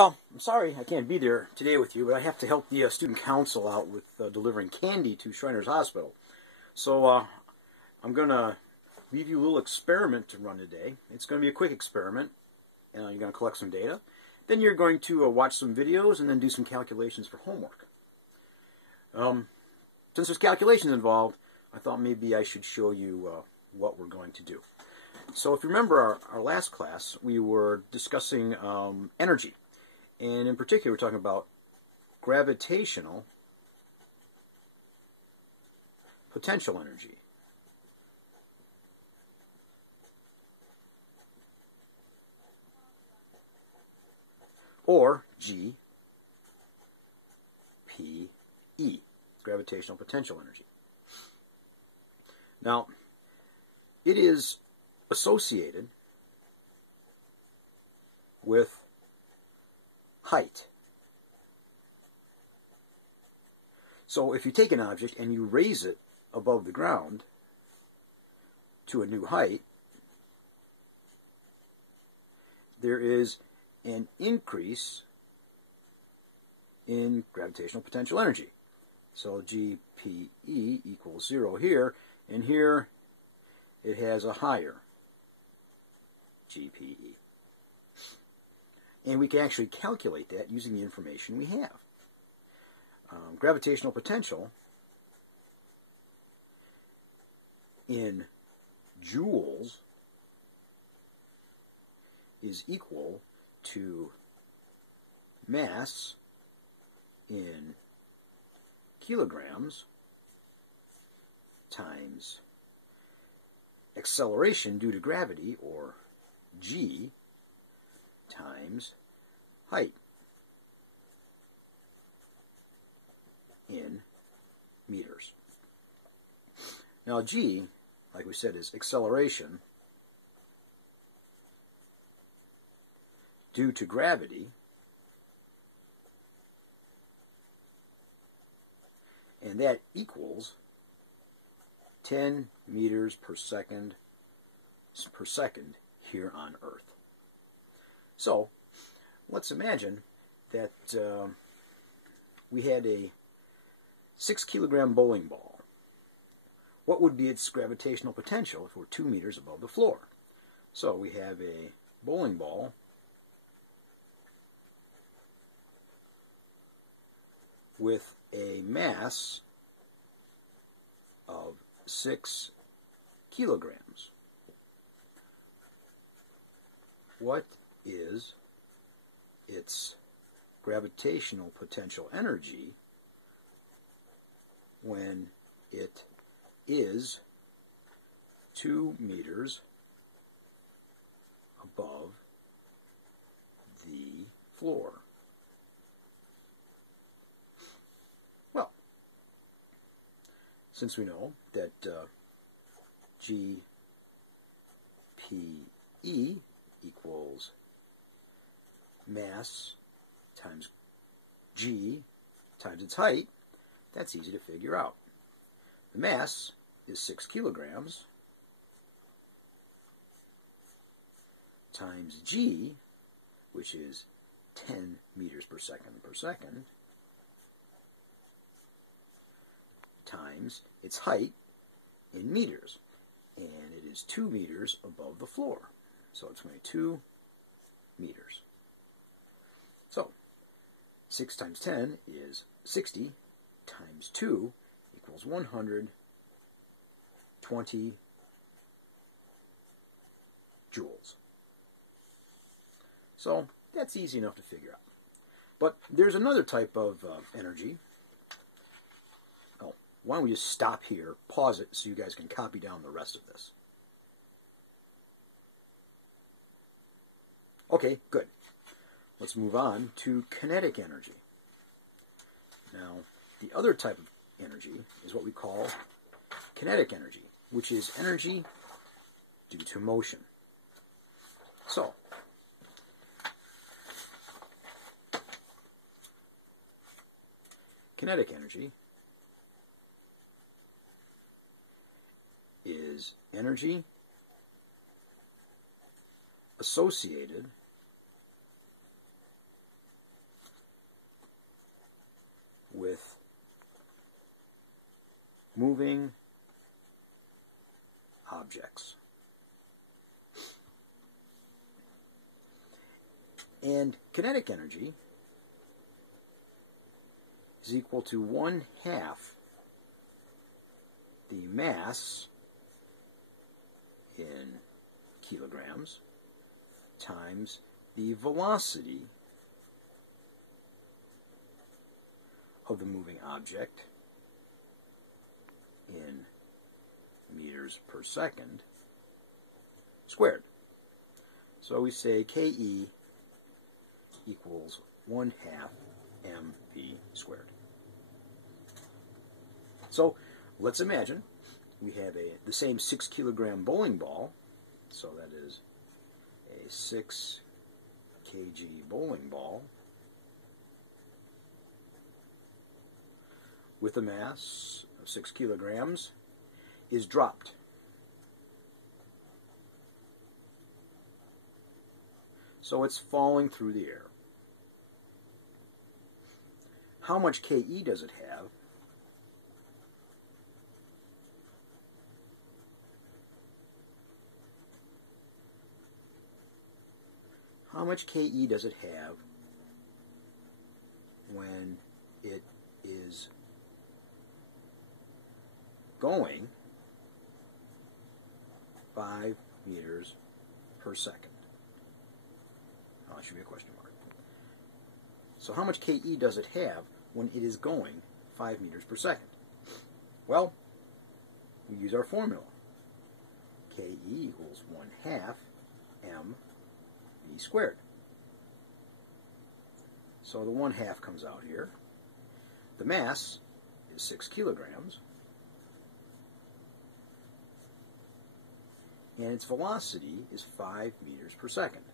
Oh, I'm sorry I can't be there today with you, but I have to help the student council out with delivering candy to Shriners Hospital. So I'm going to leave you a little experiment to run today. It's going to be a quick experiment. You're going to collect some data. Then you're going to watch some videos and then do some calculations for homework. Since there's calculations involved, I thought maybe I should show you what we're going to do. So if you remember our last class, we were discussing energy. And in particular, we're talking about gravitational potential energy. Or GPE, gravitational potential energy. Now, it is associated with height. So if you take an object and you raise it above the ground to a new height, there is an increase in gravitational potential energy. So GPE equals 0 here, and here it has a higher GPE. And we can actually calculate that using the information we have. Gravitational potential in joules is equal to mass in kilograms times acceleration due to gravity, or G, times height in meters. Now G, like we said, is acceleration due to gravity, and that equals 10 meters per second here on Earth. So let's imagine that we had a 6-kilogram bowling ball. What would be its gravitational potential if we're 2 meters above the floor? So we have a bowling ball with a mass of 6 kilograms. What is its gravitational potential energy when it is 2 meters above the floor? Well, since we know that GPE equals mass times G times its height, that's easy to figure out. The mass is 6 kilograms times G, which is 10 meters per second, times its height in meters. And it is 2 meters above the floor. So it's 22 meters. So 6 times 10 is 60, times 2 equals 120 joules. So that's easy enough to figure out. But there's another type of energy. Oh, why don't we just stop here, pause it, so you guys can copy down the rest of this. Okay, good. Let's move on to kinetic energy. Now, the other type of energy is what we call kinetic energy, which is energy due to motion. So, kinetic energy is energy associated with moving objects. And kinetic energy is equal to 1/2 the mass in kilograms times the velocity of the moving object in meters per second squared. So we say KE equals 1/2 mv squared. So let's imagine we have the same 6 kilogram bowling ball, so that is a 6 kg bowling ball with a mass of 6 kilograms is dropped. So it's falling through the air. How much KE does it have? How much KE does it have when it is going 5 meters per second? Oh, that should be a question mark. So how much KE does it have when it is going 5 meters per second? Well, we use our formula. KE equals 1/2 mv squared. So the 1/2 comes out here. The mass is 6 kilograms. And its velocity is 5 meters per second.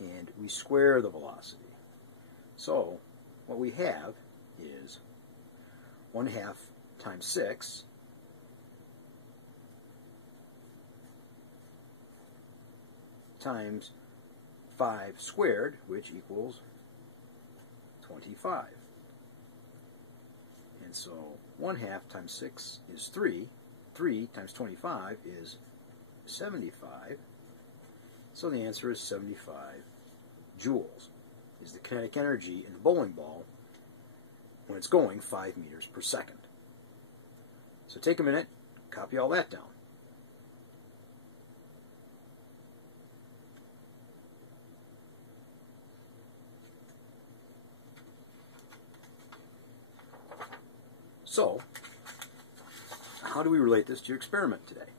And we square the velocity. So what we have is 1/2 times 6 times 5 squared, which equals 25. And so 1/2 times 6 is 3. 3 times 25 is 75. So the answer is 75 joules is the kinetic energy in the bowling ball when it's going 5 meters per second. So take a minute, copy all that down. So, how do we relate this to your experiment today?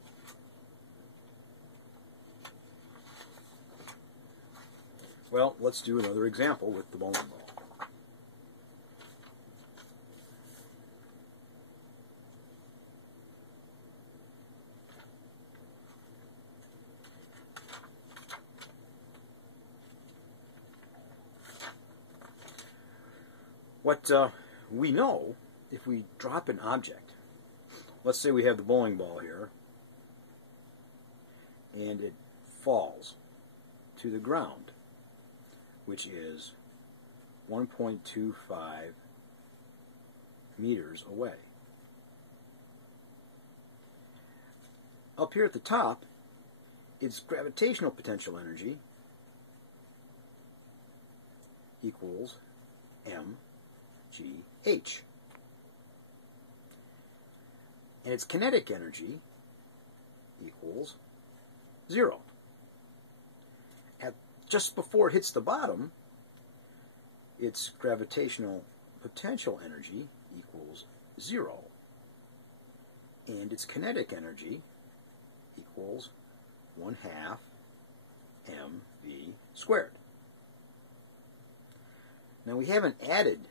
Well, let's do another example with the bowling ball. What we know, if we drop an object, let's say we have the bowling ball here, and it falls to the ground, which is 1.25 meters away. Up here at the top, its gravitational potential energy equals mgh. And its kinetic energy equals 0. Just before it hits the bottom, its gravitational potential energy equals 0. And its kinetic energy equals 1/2 mv squared. Now we haven't added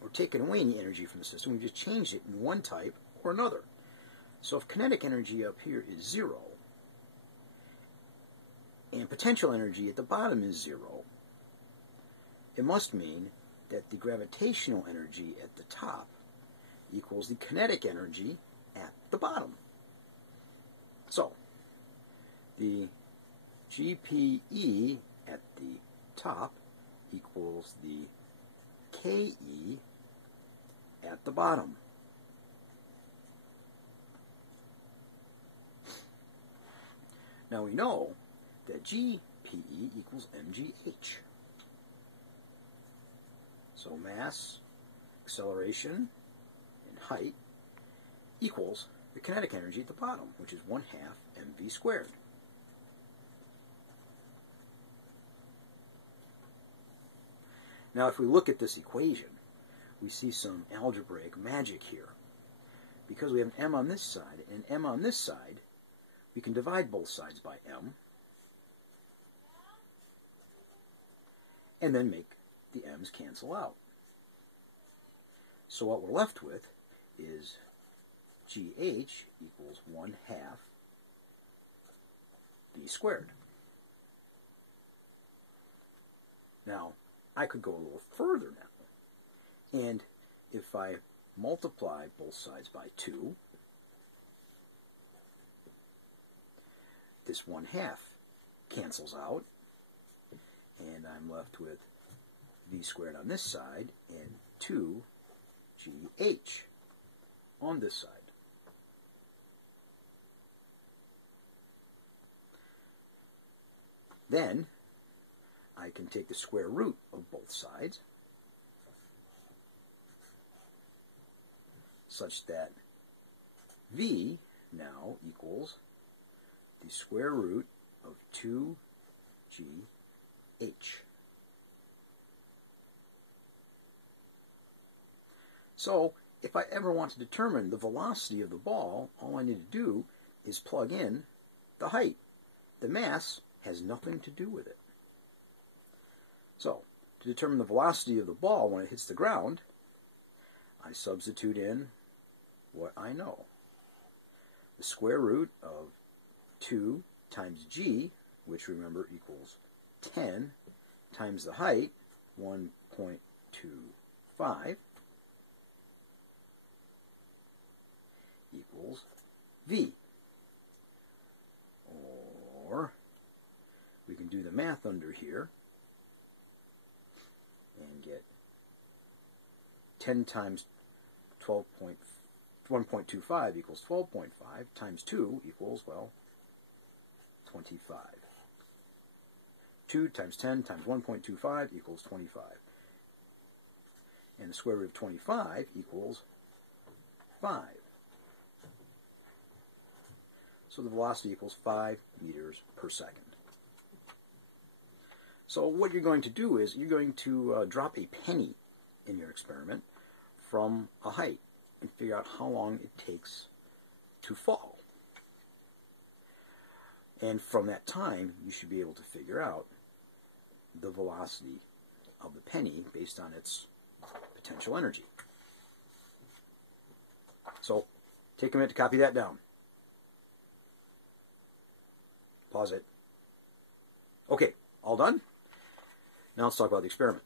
or taken away any energy from the system, we just changed it in one type or another. So if kinetic energy up here is 0, and potential energy at the bottom is 0, it must mean that the gravitational energy at the top equals the kinetic energy at the bottom. So, the GPE at the top equals the KE at the bottom. Now we know that GPE equals mgh. So mass, acceleration, and height equals the kinetic energy at the bottom, which is 1/2 mv squared. Now if we look at this equation, we see some algebraic magic here. Because we have an m on this side and an m on this side, we can divide both sides by m and then make the m's cancel out. So what we're left with is GH equals 1/2 v squared. Now, I could go a little further now, and if I multiply both sides by 2, this 1/2 cancels out, and I'm left with v squared on this side and 2GH on this side. Then I can take the square root of both sides such that v now equals the square root of 2GH. So if I ever want to determine the velocity of the ball, all I need to do is plug in the height. The mass has nothing to do with it. So, to determine the velocity of the ball when it hits the ground, I substitute in what I know. The square root of 2 times g, which remember equals 10, times the height, 1.25, equals v. Or, we can do the math under here and get 10 times 1.25 equals 12.5 times 2 equals, well, 25. 2 times 10 times 1.25 equals 25. And the square root of 25 equals 5. So the velocity equals 5 meters per second. So what you're going to do is you're going to drop a penny in your experiment from a height and figure out how long it takes to fall. And from that time, you should be able to figure out the velocity of the penny based on its potential energy. So take a minute to copy that down. Pause it. Okay, all done? Now let's talk about the experiment.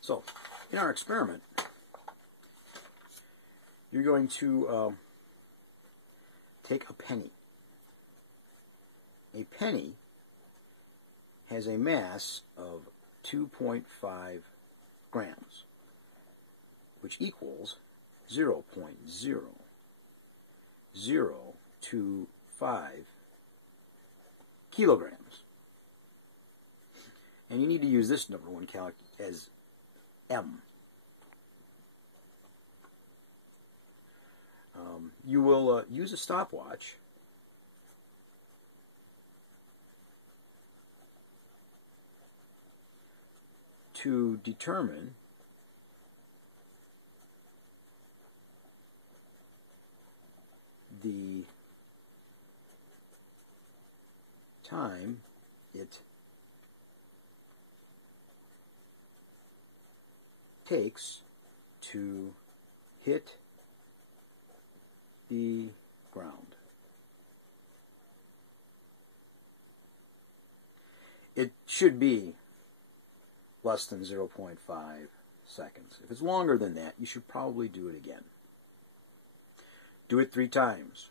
So, in our experiment, you're going to take a penny. A penny has a mass of 2.5 grams, which equals 0.0025 kilograms. And you need to use this number when as M. You will use a stopwatch to determine the time it takes to hit the ground. It should be less than 0.5 seconds. If it's longer than that, you should probably do it again. Do it 3 times.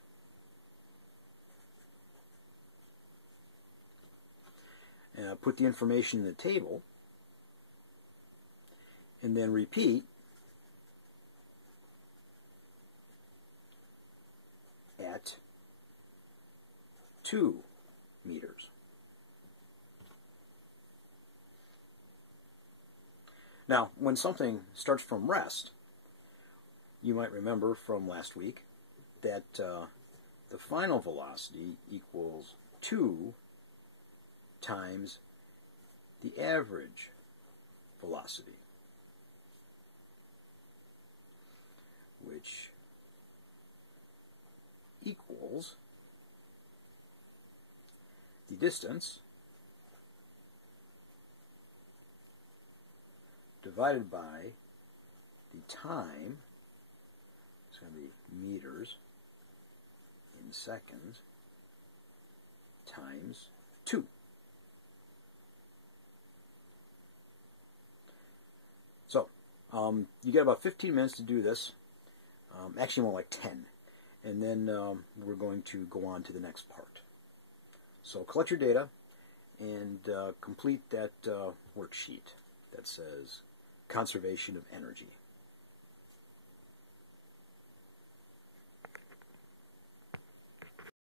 put the information in the table, and then repeat at 2 meters. Now, when something starts from rest, you might remember from last week that the final velocity equals 2 times the average velocity, which equals the distance divided by the time. It's going to be meters in seconds times 2. So, you get about 15 minutes to do this. Actually more like 10. And then we're going to go on to the next part. So collect your data and complete that worksheet that says conservation of energy.